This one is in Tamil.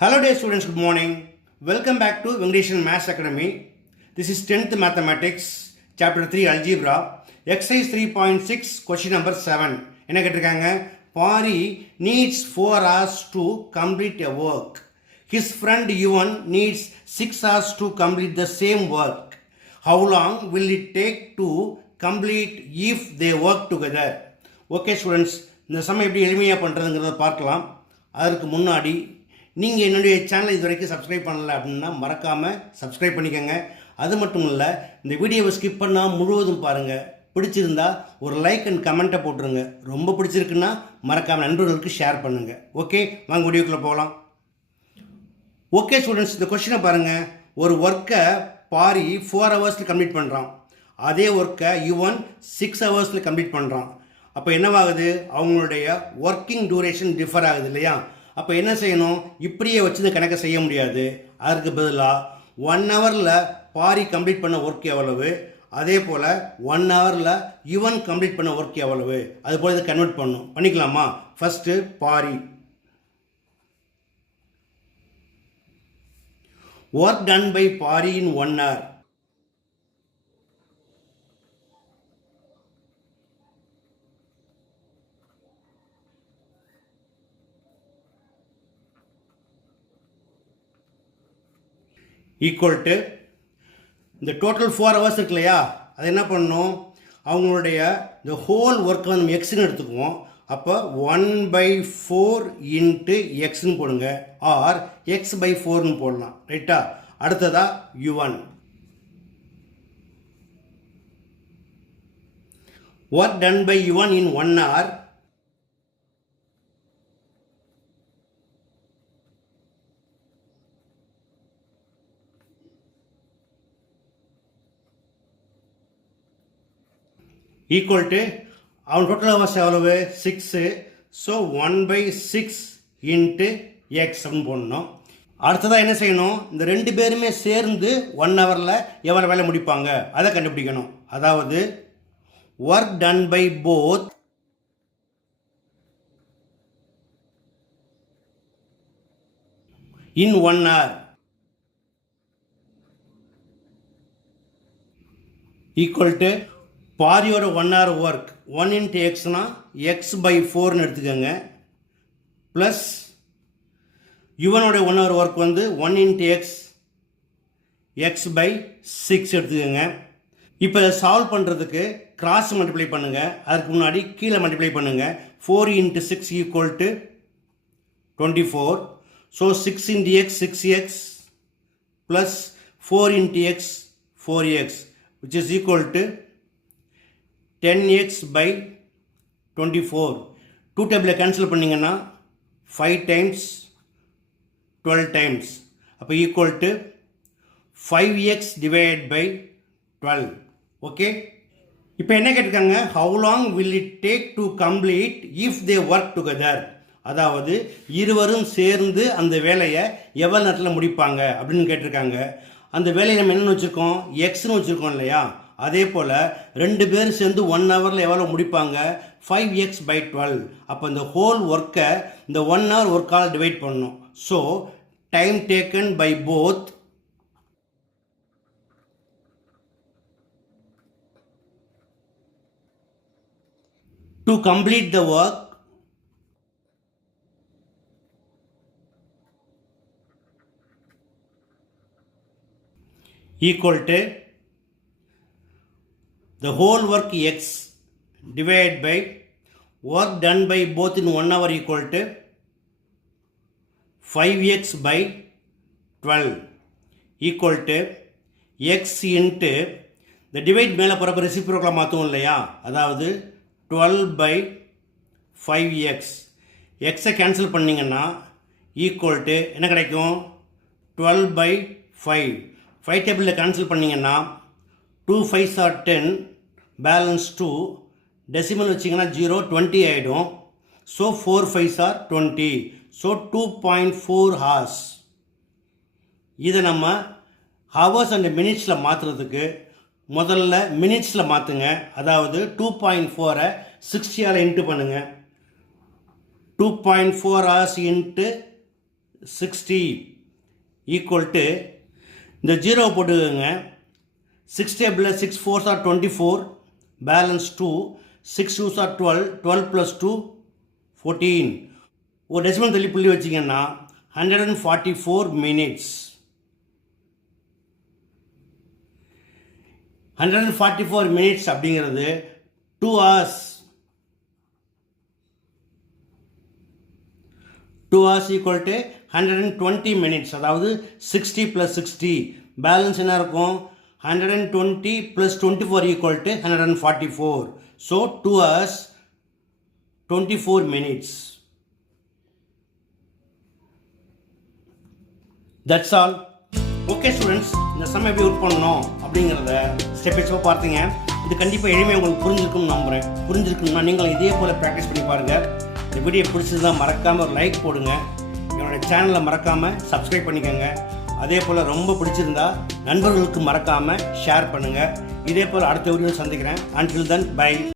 Hello dear students, good morning. Welcome back to Vengadeshan Maths Academy. This is 10th Mathematics, Chapter 3 Algebra, Exercise 3.6, Question number 7. என்ன கேட்டிருக்காங்க? Pari needs 4 hours to complete a work. His friend Yuvan needs 6 hours to complete the same work. How long will it take to complete if they work together? Okay students, இந்த சமயம் எப்படி எளிமையாக பண்ணுறதுங்கிறத பார்க்கலாம். அதற்கு முன்னாடி நீங்கள் என்னுடைய சேனலை இது வரைக்கும் சப்ஸ்கிரைப் பண்ணலை அப்படின்னா மறக்காமல் சப்ஸ்கிரைப் பண்ணிக்கோங்க. அது மட்டும் இல்லை, இந்த வீடியோவை ஸ்கிப் பண்ணால் முழுவதும் பாருங்கள். பிடிச்சிருந்தா ஒரு லைக் அண்ட் கமெண்ட்டை போட்டுருங்க. ரொம்ப பிடிச்சிருக்குன்னா மறக்காமல் நண்பர்களுக்கு ஷேர் பண்ணுங்கள். ஓகே, வாங்க வீடியோக்குள்ளே போகலாம். ஓகே ஸ்டூடெண்ட்ஸ், இந்த கொஸ்டினை பாருங்கள். ஒரு ஒர்க்கை பாரி 4 ஹவர்ஸில் கம்ப்ளீட் பண்ணுறான். அதே ஒர்க்கை யுவன் 6 ஹவர்ஸில் கம்ப்ளீட் பண்ணுறான். அப்போ என்னவாகுது? அவங்களுடைய ஒர்க்கிங் டியூரேஷன் டிஃபர் ஆகுது இல்லையா? அப்போ என்ன செய்யணும்? இப்படியே வச்சு இந்த கணக்கை செய்ய முடியாது. அதற்கு பதிலாக 1 ஹவரில் பாரி கம்ப்ளீட் பண்ண ஒர்க் எவ்வளவு, அதே போல் 1 ஹவரில் யுவன் கம்ப்ளீட் பண்ண ஒர்க் எவ்வளவு, அது போல் இதை கன்வெர்ட் பண்ணிக்கலாமா? First Pari work done by Pari in 1 hour. Equal to இந்த டோட்டல் 4 ஹவர்ஸ் இருக்கு இல்லையா, அதை என்ன பண்ணணும்? அவங்களுடைய இந்த ஹோல் ஒர்க்கை நம்ம எக்ஸ்ன்னு எடுத்துக்குவோம். அப்போ 1/4 இன்ட்டு எக்ஸ்ன்னு போடுங்க, ஆர் x/4ன்னு போடலாம். ரைட்டா? அடுத்ததா Yuvan work done by Yuvan in 1 hour equal to அவன் டோட்டல் ஹவர்ஸ் எவ்வளவு? 6. ஸோ 1/6 இன்ட்டு எக்ஸ் அப்படின்னு போடணும். அடுத்ததாக என்ன செய்யணும்? இந்த 2 பேருமே சேர்ந்து 1 ஹவரில் எவ்வளோ வேலை முடிப்பாங்க அதை கண்டுபிடிக்கணும். அதாவது work done by both in 1 hour equal to பாரியோட 1 hour ஒர்க் 1 இன்ட்டு எக்ஸ்னா x/4ன்னு எடுத்துக்கோங்க, ப்ளஸ் யுவனோட 1 hour ஒர்க் வந்து 1 இன்ட்டு எக்ஸ் x/6 எடுத்துக்கோங்க. இப்போ இதை சால்வ் பண்ணுறதுக்கு கிராஸ் மல்டிப்ளை பண்ணுங்கள். அதுக்கு முன்னாடி கீழே மல்டிப்ளை பண்ணுங்கள். 4 into 6 equal to 24. So 6 into X 6x plus 4 into X 4x which is equal to 10x/24. 2 டேபிளை கேன்சல் பண்ணிங்கன்னா 5 டைம்ஸ் 12 டைம்ஸ். அப்போ equal to 5x divide by 12. Okay, இப்போ என்ன கேட்டிருக்காங்க? How long will it take to complete if they work together. அதாவது இருவரும் சேர்ந்து அந்த வேலையை எவ்வளோ நேரத்தில் முடிப்பாங்க அப்படின்னு கேட்டிருக்காங்க. அந்த வேலையை நம்ம என்னென்னு வச்சுருக்கோம்? எக்ஸ்ன்னு வச்சுருக்கோம் இல்லையா? அதே போல் 2 பேர் சேர்ந்து 1 ஹவரில் எவ்வளோ முடிப்பாங்க? 5x/12. அப்போ இந்த ஹோல் ஒர்க்கை இந்த 1 hour ஒர்க்கால் டிவைட் பண்ணணும். So time taken by both to complete the work equal to the whole work x divided by work done by both in 1 hour equal to 5x/12 equal to x into the divide மேலே போகிறப்ப ரெசிப்ரோக்கலாக மாற்றுவோம் இல்லையா? அதாவது 12/5x. எக்ஸை கேன்சல் பண்ணிங்கன்னா ஈக்குவல் டு என்ன கிடைக்கும்? 12/5. 5 டேபிளில் கேன்சல் பண்ணிங்கன்னா 2 5s are 10, பேலன்ஸ் 2, டெசிமல் வச்சிங்கன்னா 0, 20 ஆகிடும். So 4 5s are 20. So 2.4 hours. இதை நம்ம ஹவர்ஸ் அண்ட் மினிட்ஸில் மாற்றுறதுக்கு முதல்ல மினிட்ஸில் மாற்றுங்க. அதாவது 2.4ஐ 60ஆல் இன்ட்டு பண்ணுங்கள். 2.4 hours இன்ட்டு 60 ஈக்குவல் டு இந்த 0 போட்டுக்கோங்க. 6 டேபிளில் 6 4s are 24, balance 2, 6 2s are 12, 12 plus 2 14. ஒரு டெசிமல் தள்ளி புள்ளி வச்சிங்கன்னா 144 மினிட்ஸ். 144 மினிட்ஸ் அப்படிங்கிறது 2 hours. 2 hours equal to 120 minutes. அதாவது 60 plus 60 பேலன்ஸ் என்ன இருக்கும்? 120 plus 24 equal to 144. So 2 hours 24 minutes. That's all. Okay students, இந்த சம் எப்படி ஒர்க் பண்ணணும் அப்படிங்கிறத ஸ்டெப் பை ஸ்டெப்பாக பார்த்தீங்க. இது கண்டிப்பாக எளிமையாக உங்களுக்கு புரிஞ்சிருக்கும்னு நம்புகிறேன். புரிஞ்சிருக்குன்னா நீங்கள் இதே போல் ப்ராக்டிஸ் பண்ணி பாருங்கள். இந்த வீடியோ பிடிச்சதுதான் மறக்காமல் ஒரு லைக் போடுங்க. என்னோடய சேனலை மறக்காமல் சப்ஸ்கிரைப் பண்ணிக்கோங்க. அதே போல் ரொம்ப பிடிச்சிருந்தா நண்பர்களுக்கு மறக்காமல் ஷேர் பண்ணுங்கள். இதே போல் அடுத்த வீடியோ சந்திக்கிறேன். Until then, bye.